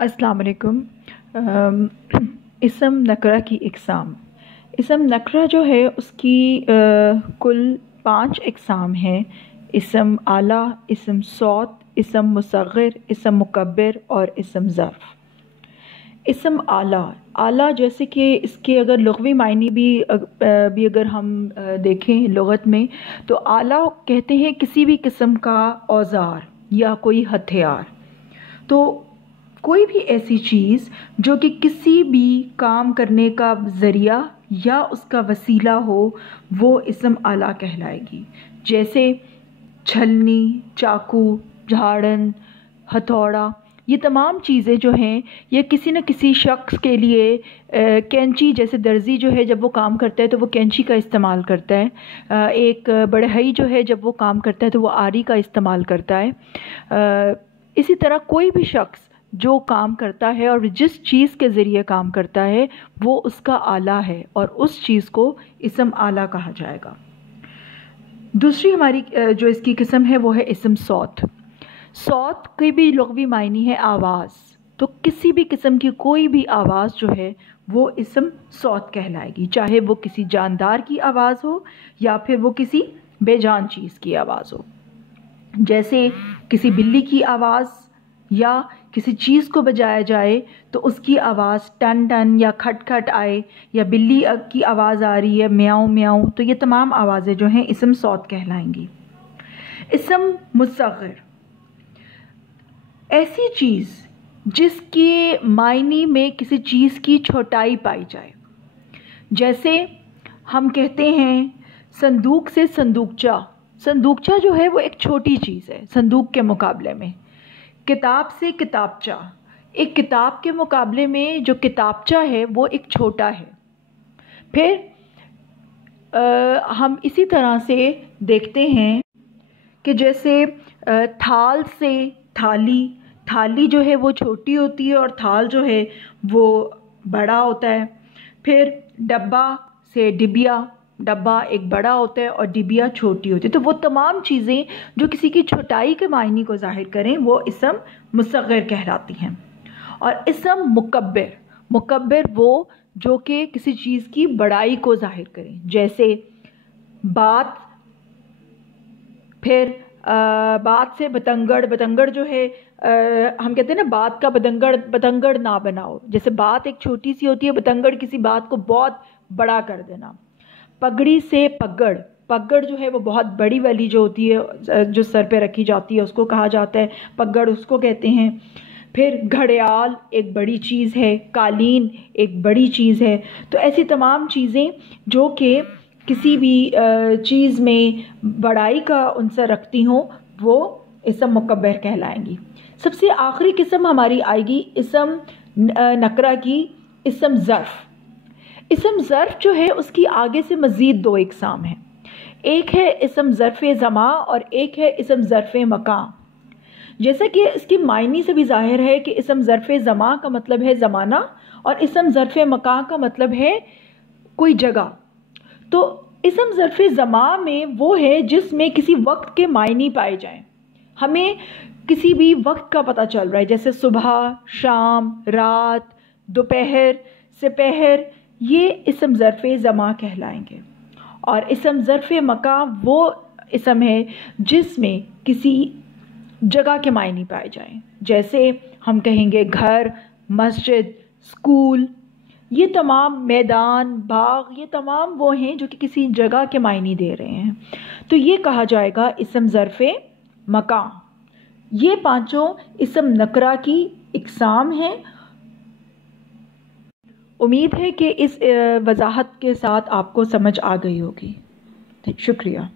अस्सलाम वालेकुम। इसम नकरा की इक़साम। इसम नकरा जो है उसकी कुल 5 इक़साम हैं। इसम आला, इसम सौत, इसम मुसग़्गिर, इसम मुकब्बिर और इसम ज़र्फ़। इसम आला, आला जैसे कि इसके अगर लुग़वी मायने भी अगर हम देखें लुग़त में, तो आला कहते हैं किसी भी किस्म का औज़ार या कोई हथियार। तो कोई भी ऐसी चीज़ जो कि किसी भी काम करने का ज़रिया या उसका वसीला हो, वो इसम आला कहलाएगी। जैसे छलनी, चाकू, झाड़न, हथौड़ा, ये तमाम चीज़ें जो हैं ये किसी न किसी शख्स के लिए कैंची, जैसे दर्जी जो है जब वो काम करता है तो वो कैंची का इस्तेमाल करता है। एक बढ़ई जो है जब वो काम करता है तो वो आरी का इस्तेमाल करता है। इसी तरह कोई भी शख्स जो काम करता है और जिस चीज़ के ज़रिए काम करता है वो उसका आला है और उस चीज़ को इसम आला कहा जाएगा। दूसरी हमारी जो इसकी किस्म है वो है इसम सौत। सौत की भी लुग़वी मायने है आवाज़। तो किसी भी किस्म की कोई भी आवाज़ जो है वो इसम सौत कहलाएगी, चाहे वो किसी जानदार की आवाज़ हो या फिर वो किसी बेजान चीज़ की आवाज़ हो। जैसे किसी बिल्ली की आवाज़ या किसी चीज़ को बजाया जाए तो उसकी आवाज़ टन टन या खट खट आए, या बिल्ली की आवाज़ आ रही है म्याऊं म्याऊं, तो ये तमाम आवाज़ें जो हैं इसम सौत कहलाएंगी। इसम मुसग़्गिर, ऐसी चीज़ जिसके मायने में किसी चीज़ की छोटाई पाई जाए। जैसे हम कहते हैं संदूक से संदूकचा। संदूकचा जो है वो एक छोटी चीज़ है संदूक के मुकाबले में। किताब से किताबचा, एक किताब के मुकाबले में जो किताबचा है वो एक छोटा है। फिर हम इसी तरह से देखते हैं कि जैसे थाल से थाली, थाली जो है वो छोटी होती है और थाल जो है वो बड़ा होता है। फिर डब्बा से डिबिया, डब्बा एक बड़ा होता है और डिबिया छोटी होती है। तो वो तमाम चीज़ें जो किसी की छोटाई के मायने को ज़ाहिर करें वो इसम मुसग़्गिर कहलाती हैं। और इसम मुकब्बिर, मुकब्बिर वो जो कि किसी चीज़ की बड़ाई को ज़ाहिर करें। जैसे बात, फिर बात से बतंगड़, बतंगड़ जो है हम कहते हैं ना बात का बतंगड़, बतंगड़ ना बनाओ। जैसे बात एक छोटी सी होती है, बतंगड़ किसी बात को बहुत बड़ा कर देना। पगड़ी से पगड़, पगड़ जो है वो बहुत बड़ी वाली जो होती है जो सर पे रखी जाती है उसको कहा जाता है पगड़, उसको कहते हैं। फिर घड़ियाल एक बड़ी चीज़ है, कालीन एक बड़ी चीज़ है। तो ऐसी तमाम चीज़ें जो कि किसी भी चीज़ में बड़ाई का उनसे रखती हों वो इसम मुकब्बिर कहलाएंगी। सबसे आखिरी किस्म हमारी आएगी इसम नकरा की, इसम ज़र्फ़। इसम ज़र्फ़ जो है उसकी आगे से मज़ीद 2 इक़साम हैं। एक है इसम ज़र्फ़ ज़मा और एक है इसम ज़र्फ़ मकान। जैसा कि इसकी मायने से भी ज़ाहिर है कि इसम ज़र्फ़ ज़मा का मतलब है ज़माना और इसम ज़र्फ़ मकान का मतलब है कोई जगह। तो इसम ज़र्फ़ ज़मा में वो है जिसमें किसी वक्त के मायने पाए जाएं। हमें किसी भी वक्त का पता चल रहा है, जैसे सुबह, शाम, रात, दोपहर, सपहर, ये इसम ज़र्फ़ ज़मा कहलाएंगे। और इसम ज़र्फ़ मकान वो इसम है जिसमें किसी जगह के मायने पाए जाएं। जैसे हम कहेंगे घर, मस्जिद, स्कूल, ये तमाम मैदान, बाग, ये तमाम वो हैं जो कि किसी जगह के मायने दे रहे हैं। तो ये कहा जाएगा इसम ज़र्फ़ मकान। ये पांचों इसम नकरा की इक़साम हैं। उम्मीद है कि इस वजाहत के साथ आपको समझ आ गई होगी। शुक्रिया।